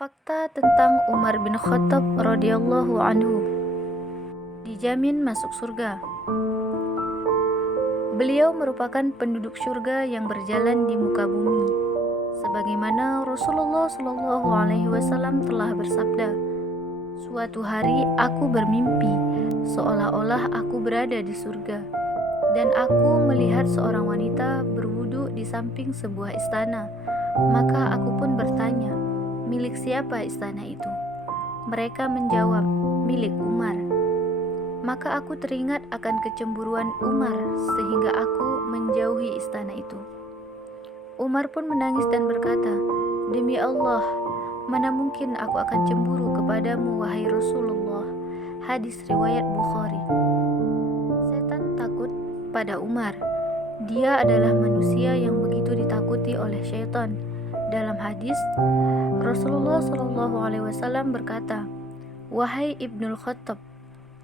Fakta tentang Umar bin Khattab radhiyallahu anhu. Dijamin masuk surga. Beliau merupakan penduduk surga yang berjalan di muka bumi. Sebagaimana Rasulullah Shallallahu alaihi wasallam telah bersabda, "Suatu hari aku bermimpi seolah-olah aku berada di surga, dan aku melihat seorang wanita berwudu di samping sebuah istana. Maka aku pun bertanya, milik siapa istana itu?" Mereka menjawab, milik Umar. Maka aku teringat akan kecemburuan Umar sehingga aku menjauhi istana itu. Umar pun menangis dan berkata, "Demi Allah, mana mungkin aku akan cemburu kepadamu wahai Rasulullah." Hadis riwayat Bukhari. Setan takut pada Umar. Dia adalah manusia yang begitu ditakuti oleh syaitan. Dalam hadis, Rasulullah Shallallahu alaihi wasallam berkata, "Wahai Ibnul Khattab,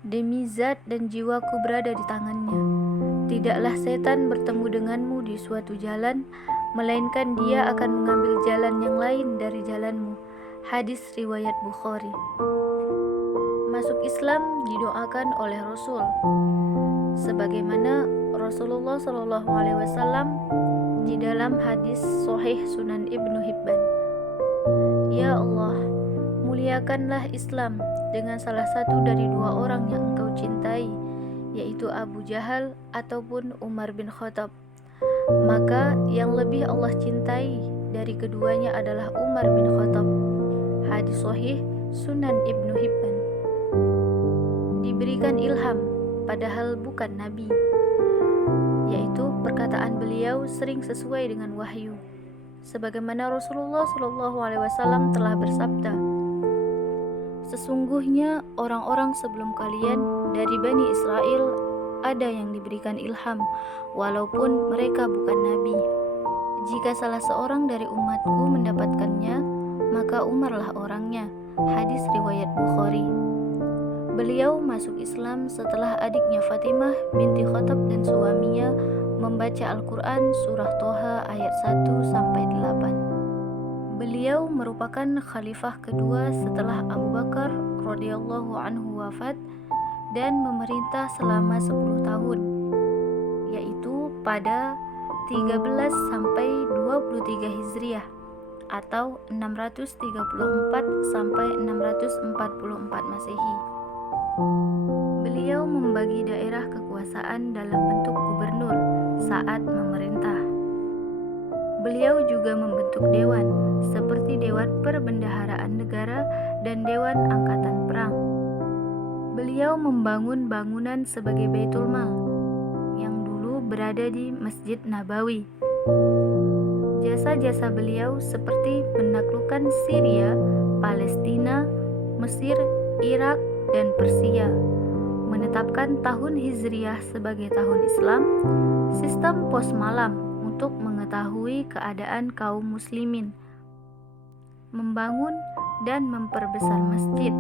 demi zat dan jiwaku berada di tangannya, tidaklah setan bertemu denganmu di suatu jalan, melainkan dia akan mengambil jalan yang lain dari jalanmu." Hadis riwayat Bukhari. Masuk Islam didoakan oleh Rasul, sebagaimana Rasulullah Shallallahu alaihi wasallam di dalam hadis Sahih Sunan Ibnu Hibban, "Ya Allah, muliakanlah Islam dengan salah satu dari dua orang yang Engkau cintai, yaitu Abu Jahal ataupun Umar bin Khattab. Maka yang lebih Allah cintai dari keduanya adalah Umar bin Khattab." Hadis Sahih Sunan Ibnu Hibban. Diberikan ilham padahal bukan nabi, yaitu perkataan beliau sering sesuai dengan wahyu. Sebagaimana Rasulullah Shallallahu alaihi wasallam telah bersabda, "Sesungguhnya orang-orang sebelum kalian dari Bani Israel ada yang diberikan ilham, walaupun mereka bukan nabi. Jika salah seorang dari umatku mendapatkannya, maka Umarlah orangnya." Hadis riwayat Bukhari. Beliau masuk Islam setelah adiknya Fatimah binti Khattab dan suaminya membaca Al-Quran surah Toha ayat 1-8. Beliau merupakan khalifah kedua setelah Abu Bakar radhiyallahu anhu wafat dan memerintah selama 10 tahun, yaitu pada 13 sampai 23 Hijriah atau 634 sampai 644 Masehi. Beliau membagi daerah kekuasaan dalam bentuk gubernur saat memerintah. Beliau juga membentuk dewan seperti Dewan Perbendaharaan Negara dan Dewan Angkatan Perang. Beliau membangun bangunan sebagai Baitul Mal yang dulu berada di Masjid Nabawi. Jasa-jasa beliau seperti menaklukkan Syria, Palestina, Mesir, Irak, dan Persia, menetapkan tahun Hijriah sebagai tahun Islam, sistem pos malam untuk mengetahui keadaan kaum muslimin, membangun dan memperbesar masjid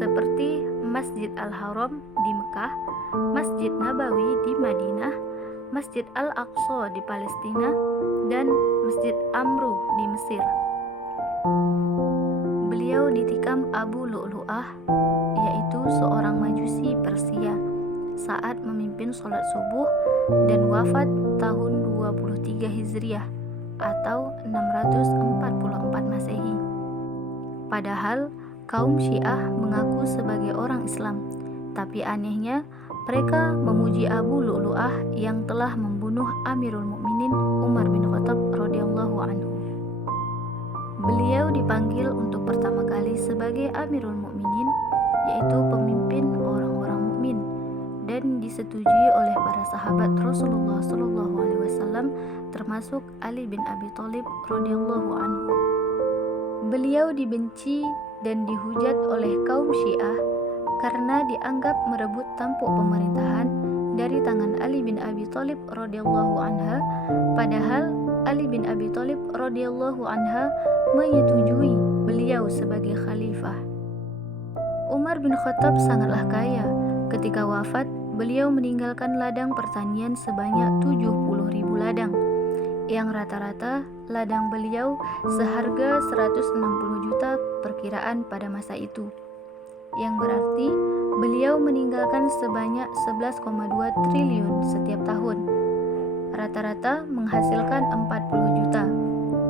seperti Masjid Al-Haram di Mekah, Masjid Nabawi di Madinah, Masjid Al-Aqsa di Palestina, dan Masjid Amru di Mesir. Beliau ditikam Abu Lu'lu'ah, yaitu seorang majusi Persia, saat memimpin sholat subuh dan wafat tahun 23 Hijriah atau 644 Masehi. Padahal kaum Syiah mengaku sebagai orang Islam, tapi anehnya mereka memuji Abu Lu'lu'ah yang telah membunuh Amirul Mukminin Umar bin Khattab radhiyallahu anhu. Beliau dipanggil untuk pertama kali sebagai Amirul Mukminin, yaitu pemimpin orang-orang mukmin, dan disetujui oleh para sahabat Rasulullah Shallallahu alaihi wasallam termasuk Ali bin Abi Thalib radhiyallahu anhu. Beliau dibenci dan dihujat oleh kaum Syiah karena dianggap merebut tampuk pemerintahan dari tangan Ali bin Abi Thalib radhiyallahu anha, padahal Ali bin Abi Thalib radhiyallahu anha menyetujui beliau sebagai khalifah. Umar bin Khattab sangatlah kaya. Ketika wafat, beliau meninggalkan ladang pertanian sebanyak 70.000 ladang yang rata-rata ladang beliau seharga 160 juta perkiraan pada masa itu, yang berarti beliau meninggalkan sebanyak 11,2 triliun setiap tahun. Rata-rata menghasilkan 40 juta,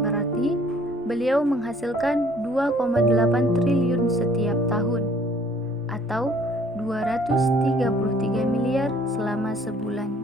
berarti beliau menghasilkan 2,8 triliun setiap tahun, atau 233 miliar selama sebulan.